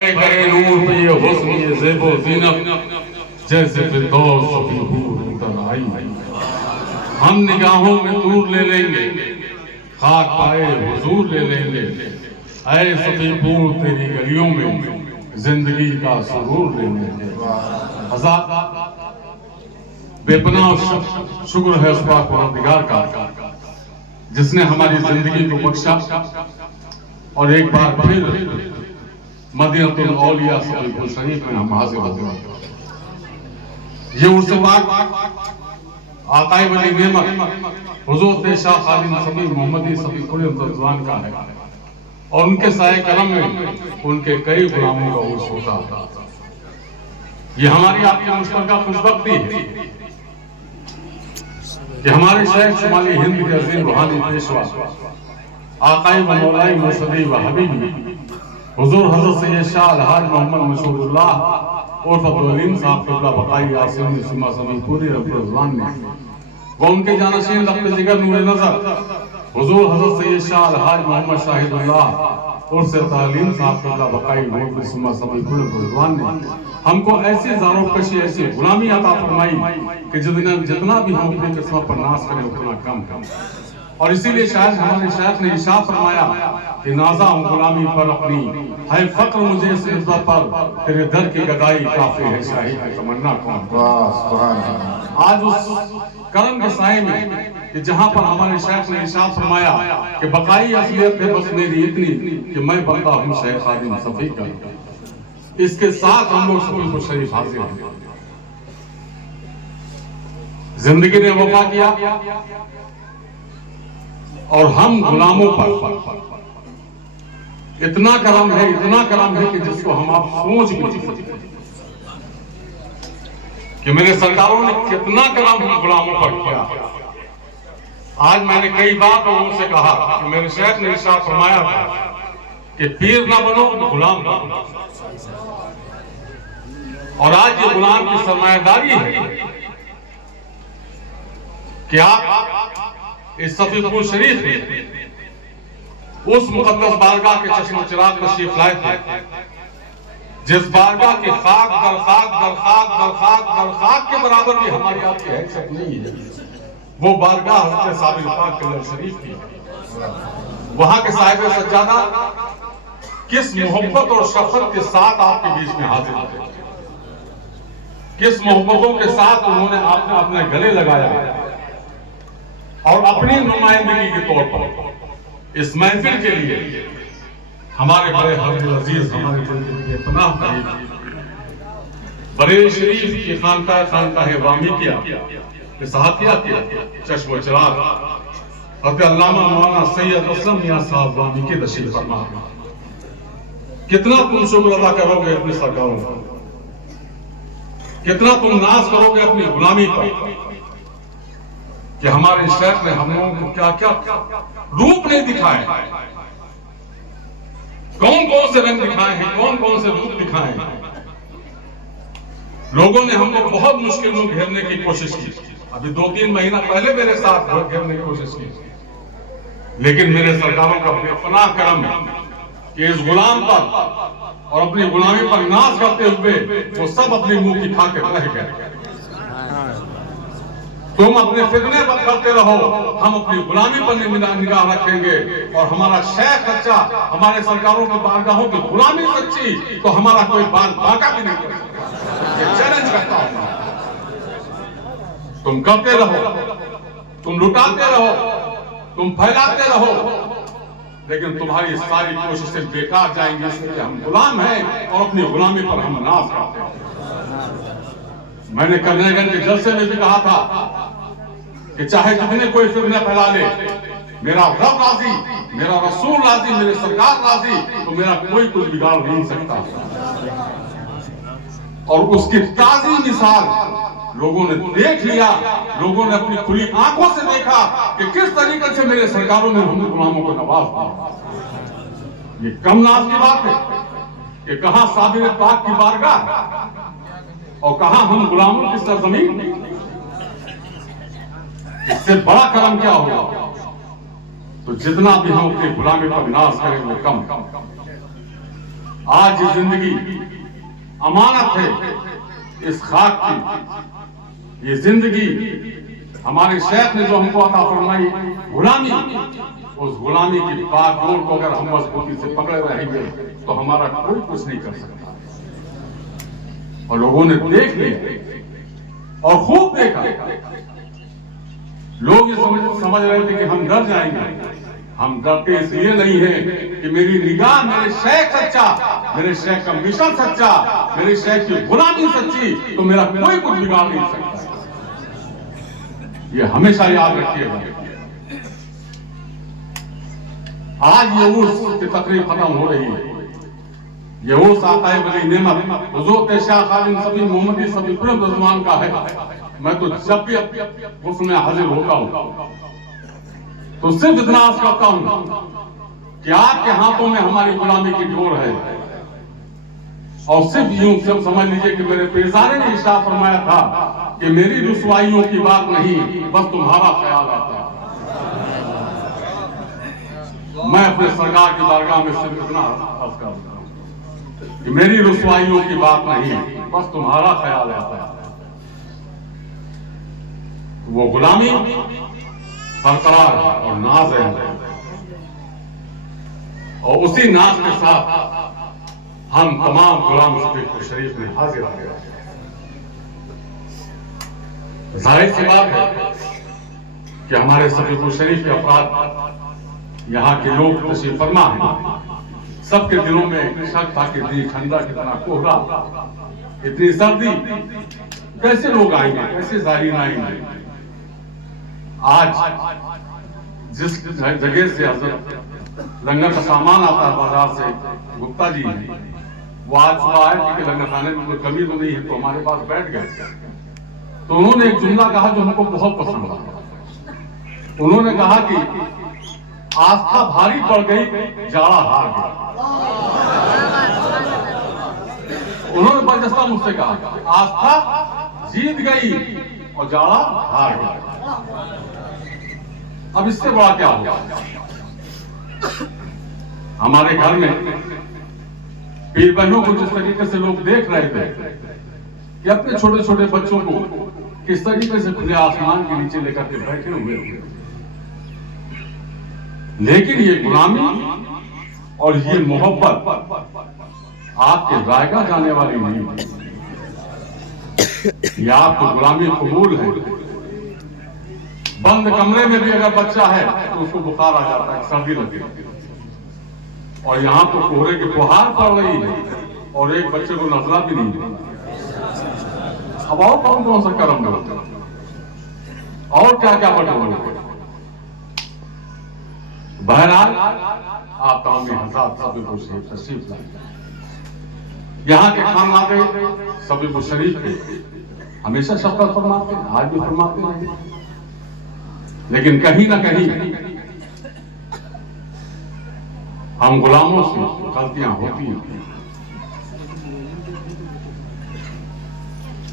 करे नूर पे ये हुस्न ये ज़ेबो ज़ीनत जैसे फिरदौस की हूर उतर आई। हम निगाहों में दूर ले लेंगे, खाक पाए हुजूर ले लेंगे। ऐ सफीपुर तेरी गलियों में जिंदगी का सुरूर ले लेंगे। आजाद बेपनाह शुक्र है उस पाक परवरदिगार का जिसने हमारी जिंदगी को बख्शा और एक बार फिर मदीनतुल औलिया सफीपुर शरीफ में हम हाजिर होते हैं। ये उर्स पाक आकाए वली नेमत हुजूर शाह खालिद सफी मोहम्मदी सफीपुर रज़वान का है और उनके साए करम में उनके कई गुलामों का उर्स होता है। ये हमारी आपकी मुश्तरका खुशबख्ती है कि हमारे शेख शुमाली हिंद के अजीम रूहानी पेशवा आकाए व मौलाई मुर्शदी व हबीबी हुजूर हज़रत सैयद शाह अलहाज मोहम्मद मशहूरुल्लाह और फतुल साहब किबला बकाई आसिम सिमा समीपुरी रज़वान ने वो उनके जानशीन लफ्ज़ जिगर नूर नजर हुजूर हज़रत सैयद शाह अलहाज मोहम्मद शाहिदुल्लाह और से तालीम साहब किबला बकाई नूर सिमा समीपुरी रज़वान ने हमको ऐसी ज़ारोकशी ऐसी गुलामी अता फरमाई कि जितना भी हम अपनी किस्मत पर नाज करें उतना कम। और इसीलिए शायद हमारे शायख ने इरशाद फरमाया कि नाजा हूं गुलामी पर अपनी है फक्र मुझे इस इज्जत पर तेरे दर की गदाई काफी है शाही की तमन्ना कौन। आज उस करम के साए में कि जहां पर हमारे शायख ने इरशाद फरमाया कि बकाई असलियत है बस मेरी इतनी कि मैं बनता हूं शेख खादिम सफी का। इसके साथ हम लोग सफीपुर शरीफ हाजिर हैं। जिंदगी ने वफा किया और हम गुलामों पर इतना करम है कि जिसको हम आप सोच भी नहीं सकते कि मेरे सरकारों ने कितना करम हम गुलामों पर किया। आज मैंने कई बार लोगों से कहा कि मेरे शेख ने इरशाद फरमाया था कि पीर ना बनो तो गुलाम ना बनो। और आज ये गुलाम की सरमायादारी है कि आप इस सफीपुर शरीफ में उस मुकद्दस बारगाह के चश्म चिराग तशरीफ लाए थे जिस बारगाह की खाक दर खाक दर खाक दर खाक दर खाक के बराबर भी हमारी आपकी हैसियत नहीं है। वो बारगाह हज़रत साबिर पाक के शरीफ की। वहां के साहिब सज्जादा किस मोहब्बत और शफकत के साथ आपके बीच में हाजिर थे, किस मोहब्बतों के साथ उन्होंने आपने अपने गले लगाया और अपनी नुमाइंदगी के तौर पर इस महफिल के लिए हमारे बड़े हब्बुल अजीज हमारे बेपनाह करीब बरेली शरीफ की खानकाह वामिकिया के सहातिया के चश्म चिराग हज़रत अल्लामा मौलाना सैयद असलम मियां साहब वामिकी तशरीफ फरमा। कितना तुम शुक्र अदा करोगे अपने सरकारों का, कितना तुम नाज करोगे अपनी गुलामी पर कि हमारे शेख ने हम लोगों को क्या क्या रूप नहीं दिखाए, कौन कौन से रंग दिखाए हैं, कौन कौन से रूप दिखाए हैं। लोगों ने हमको बहुत मुश्किलों में घेरने की कोशिश की। अभी 2-3 महीना पहले मेरे साथ घेरने की कोशिश की, लेकिन मेरे सरकारों का बेपनाह करम कि इस गुलाम पर और अपनी गुलामी पर नाज करते हुए वो सब अपनी मुंह की खा के रह गए। तुम अपने फितने पर करते रहो, हम अपनी गुलामी पर निगाह रखेंगे और हमारा शेख सच्चा, हमारे सरकारों की बारगाहों की गुलामी सच्ची तो हमारा कोई बाल बाका भी नहीं कर सकता। ये चैलेंज करता हूं। तुम करते रहो, तुम लुटाते रहो, तुम फैलाते रहो, लेकिन तुम्हारी सारी कोशिशें बेकार जाएंगी इसलिए हम गुलाम हैं और अपनी गुलामी पर हम नाज करते हैं। मैंने करनेगंज के जलसे में भी कहा था कि चाहे जितने कोई फितने फैला ले, मेरा रब राजी, मेरा रसूल राजी, मेरे सरकार राजी, तो मेरा कोई कुछ बिगाड़ नहीं सकता। और उसकी ताजी मिसाल लोगों ने देख लिया, लोगों ने अपनी खुली आंखों से देखा कि किस तरीके से मेरे सरकारों ने हम गुलामों को नवाज दिया। ये कम नाज की बात है कि कहां साबिर पाक की बारगाह और कहां हम गुलामों की सरजमीन। इससे बड़ा करम क्या होगा। तो जितना भी हम अपनी गुलामी पर नाज करेंगे कम। आज ये जिंदगी अमानत है इस खाक की, ये जिंदगी हमारे शेख ने जो हमको अता फरमाई गुलामी, उस गुलामी की बागडोर को अगर हम मजबूती से पकड़े रहेंगे तो हमारा कोई कुछ नहीं कर सकता। और लोगों ने देख लिया और खूब देखा। लोग ये समझ रहे थे कि हम डर जाएंगे। हम डरते इसलिए नहीं है कि मेरी निगाह मेरे शेख सच्चा, मेरे शेख का मिशन सच्चा, मेरे शेख की गुलामी सच्ची, तो मेरा कोई कुछ बिगाड़ नहीं सकता। ये हमेशा याद रखिएगा। आज ये उर्स की तकरीब खत्म हो रही है। ये उर्स आकाए बड़ी नेमत हुजूर शाह खालिद सभी मोहम्मदी सभी रज़मान का है। मैं तो जब भी उसमें हाजिर होता हूँ तो सिर्फ इतना अर्ज करता हूँ कि आपके हाथों में हमारी गुलामी की डोर है। और सिर्फ यूं सिर्फ समझ लीजिए कि मेरे पेशारे ने इशारा फरमाया था कि मेरी रुसवाइयों की बात नहीं, बस तुम्हारा ख्याल आता है। मैं अपने सरकार की बारगाह में सिर्फ इतना अर्ज करता हूं कि मेरी रुसवाइयों की बात नहीं, बस तुम्हारा ख्याल आता है। वो गुलामी बरकरार और नाज है, और उसी नाज के साथ हम तमाम गुलाम सफीकुर शरीफ में हाजिर आ गए। जाहिर सी बात है कि हमारे सफीकुर शरीफ के अफराद यहाँ के लोग तशरीफ फरमा हैं। सबके दिलों में शक था कि इतनी ठंडा, कितना कोहरा, इतनी सर्दी, कैसे लोग आएंगे, कैसे ज़ाहिरीन आएंगे। आज जिस जगह से हजरत लंगर का सामान आता है बाजार से, गुप्ता जी वो आज सुबह आए कि लंगर खाने में कोई कमी तो नहीं है, तो हमारे पास बैठ गए। तो उन्होंने एक जुमला कहा जो हमको बहुत पसंद आया। उन्होंने कहा कि आस्था भारी पड़ गई, जाड़ा हार गया। उन्होंने बरजस्ता मुझसे कहा आस्था जीत गई और जाड़ा हार गया। अब इससे बड़ा क्या होगा। हमारे घर में पीर बहनों को जिस तरीके से लोग देख रहे थे कि अपने छोटे छोटे बच्चों को किस तरीके से खुले आसमान के नीचे लेकर के बैठे हुए थे, लेकिन ये गुलामी और ये मोहब्बत आपके जायका जाने वाली नहीं है। ये आपकी गुलामी कबूल है। बंद कमरे में भी अगर बच्चा है तो उसको बुखार आ जाता है, सर्दी लगती है, और यहाँ तो कोहरे की फुहार पड़ रही है और एक बच्चे को नजला भी नहीं है। अब और कौन सा कर्म करो और क्या क्या बटोरो। बहरहाल आप तामी हज़ात सभी को तशरीफ लाए। यहाँ के खानवादे सभी को शरीफ थे, हमेशा शफकत फरमाते हैं, आज भी फरमाते हैं। लेकिन कहीं ना कहीं हम गुलामों से गलतियां होती हैं।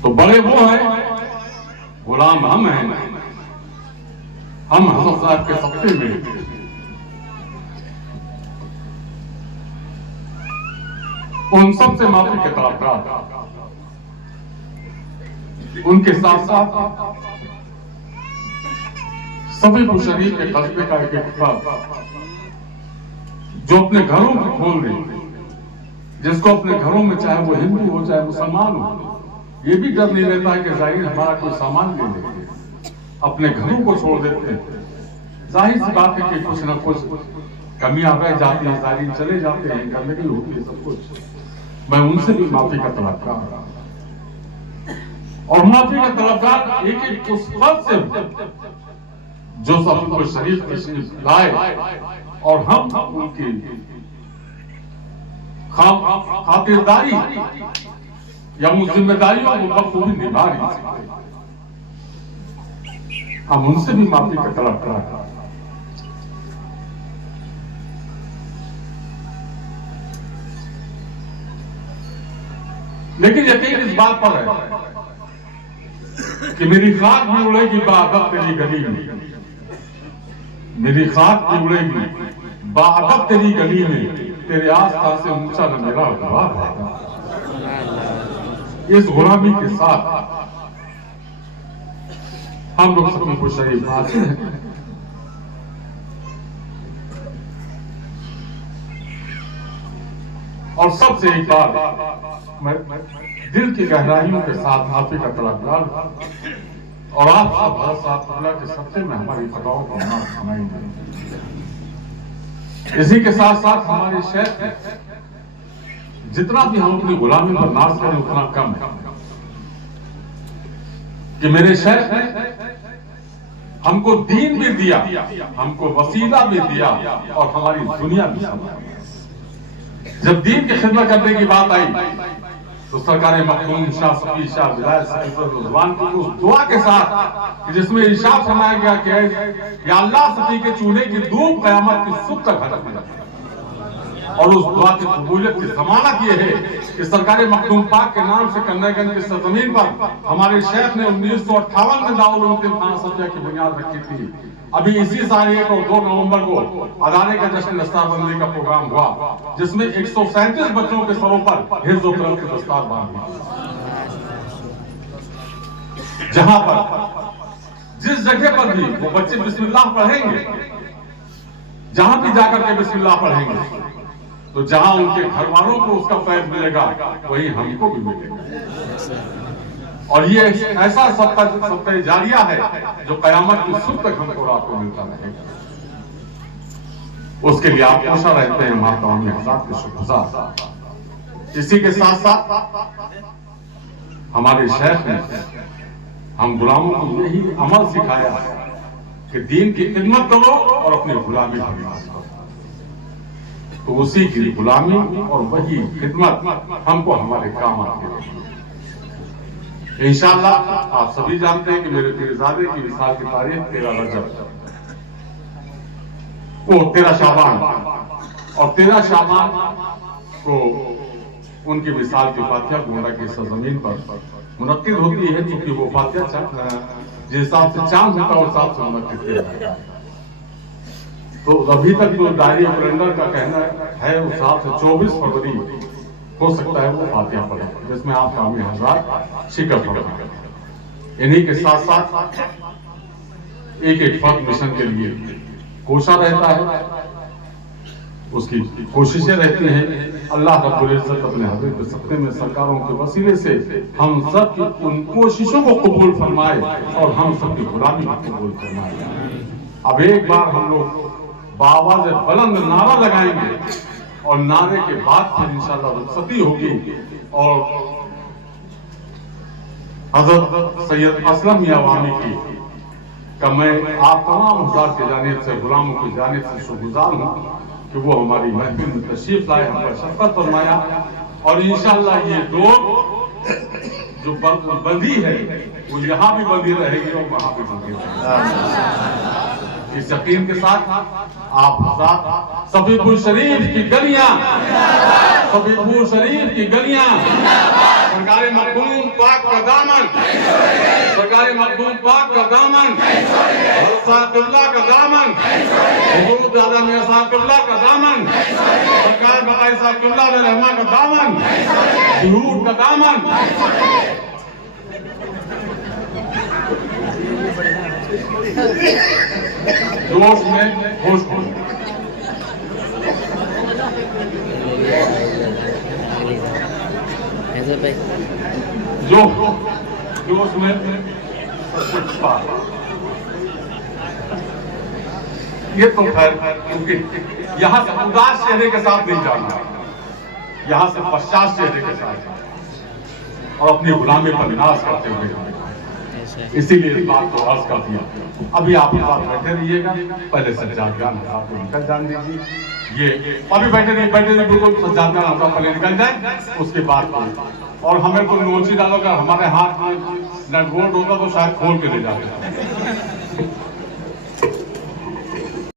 तो बड़े वो हैं, गुलाम हम हैं। हम हज़रत साहब के सत्ते में उन सबसे माफी के तरफ, उनके साथ साथ सभी को शरीफ के कस्बे का एक हिस्सा जो अपने घरों को खोल दे, जिसको अपने घरों में चाहे वो हिंदू हो चाहे मुसलमान हो, ये भी डर नहीं रहता है कि जाहिर हमारा कोई सामान ले लेंगे, अपने घरों को छोड़ देते हैं। जाहिर सी बात है कि कुछ ना कुछ कमियां रह जाती हैं, जाहिर चले जाते हैं, गंदगी होती है, सब कुछ। मैं उनसे भी माफी का तलबगार और माफी का तलबगार एक एक उस वक्त से जो सब शरीफ तशरीफ लाए और हम उनकी खातिरदारी या उन जिम्मेदारियों को बखूबी निभा रही थी। हम उनसे भी माफी का तलबगार। लेकिन यकीन इस बात पर है कि मेरी खाक भी उड़ेगी बाअदब तेरी गली में, मेरी खाक भी उड़ेगी बाअदब तेरी गली में, तेरे आस्था से ऊंचा न मेरा हुआ है। इस गुलामी के साथ हम लोग सभी को शरीफ आते हैं। और सबसे एक बार मैं दिल की गहराइयों के साथ माफी का तलबगार और आप सब भरत के सत्य में हमारी खताओं को माफ सुनाएंगे। इसी के साथ साथ हमारे शेख है, जितना भी हम अपनी गुलामी पर नाज करें उतना कम है कि मेरे शेख ने हमको दीन भी दिया, हमको वसीला भी दिया और हमारी दुनिया भी संभाली। जब दीन की खिदमत करने की बात आई तो सरकार मखदूम शाह सफी शाह विलायत सफीजुर्रहमान की उस दुआ के साथ जिसमें इरशाद फरमाया गया कि या अल्लाह सफी के चूल्हे की धूप क़यामत की सुबह तक हटक न और उस दुआ की कबूलियत की जमानत ये है कि सरकार मखदूम पाक के नाम से कन्नैगंज की सरजमीन पर हमारे शेख ने 1958 में दारुल उलूम खाना सफिया की बुनियाद रखी थी। अभी इसी साल 1 और 2 नवंबर को अदारे का जश्न दस्तारबंदी का प्रोग्राम हुआ जिसमें 137 बच्चों के सरों पर हिफ्ज़ व क़रात की दस्तार बांधी, जहां पर जिस जगह पर भी वो बच्चे बिस्मिल्लाह पढ़ेंगे, जहां भी जाकर के बिस्मिल्लाह पढ़ेंगे तो जहां उनके घर वालों को उसका फैज़ मिलेगा वही हमको भी मिलेगा। और ये ऐसा सत्ता जारिया है जो कयामत की सुबह तक हमको रात को मिलता रहेगा। उसके लिए आप कोशा रहते हैं मातम हज़रात के शुक्रगुज़ार। इसी के साथ साथ हमारे शेख ने हम गुलामों को यही अमल सिखाया कि दीन की खिदमत करो और अपनी गुलामी बर्दाश्त करो। तो उसी की गुलामी और वही खिदमत हमको हमारे काम आती है। इंशाअल्लाह आप सभी जानते हैं कि मेरे पीरजादे की विसाल की तारीख 13 रजब को 13 शाबान और 13 शाबान को उनकी विसाल की फातिहा गोंडा की सरजमीन पर मुनक्किद होती है, क्योंकि वो फातिहा जिस हिसाब से चांद होता है उस हिसाब से मुनक्किद किया जाता है। तो अभी तक जो डायरी कैलेंडर का कहना है उस हिसाब से 24 फरवरी हो सकता है वो फातिहा पढ़े, जिसमें आप कामी हज़रात शिकत पढ़े। इन्हीं के साथ साथ एक एक फर्द मिशन के लिए कोशा रहता है, उसकी कोशिशें रहती हैं। अल्लाह रब्बुल इज्जत अपने हबीब के सत्ते में सरकारों के वसीले से हम सब की उन कोशिशों को कबूल फरमाए और हम सबकी गुलामी को कबूल फरमाए। अब एक बार हम लोग बाआवाज़ बुलंद नारा लगाएंगे और नारे के बाद फिर इंशाअल्लाह रुखसती होगी और हजरत सैयद असलम मियाँवानी की का मैं आप तमाम हज़रात की जानिब से गुलामों की जानिब से शुक्रगुज़ार हूँ कि वो हमारी महफिल में तशरीफ लाए, हम पर शफ़क़त फरमाया। और इंशाअल्लाह ये डोर जो बंदी है वो यहाँ भी बंदी रहेगी और वहाँ भी बंदी रहेगी। इस यकीन के साथ आप हज़रात सफीपुर शरीफ की गलियां, सफीपुर शरीफ की गलियां, सरकार मखदूम पाक का दामन, सरकार मखदूम पाक का दामन, साकुल्ला का दामन, हुजूर दादा मियां साकुल्ला का दामन, सरकार बकाई साकुल्ला रहमान का दामन, ज़हूर का दामन, जोश में होश हो। जो जोश में ये तो खैर क्योंकि यहाँ से उदास चेहरे के साथ नहीं जाना, यहाँ से पश्चात चेहरे के साथ और अपनी गुलामी पर नाज करते हुए जाना। इसीलिए इस बात को अर्ज कर दिया। अभी आप बैठे रहिएगा, पहले सज्जाद खान आपको निकल जान दीजिए। ये अभी बैठे नहीं बिल्कुल सज्जाद खान आपका पहले निकल जाए, उसके बाद और हमें कोई नोची डालोगे, हमारे हाथ में नट बोल्ट होता तो शायद खोल के ले जाते।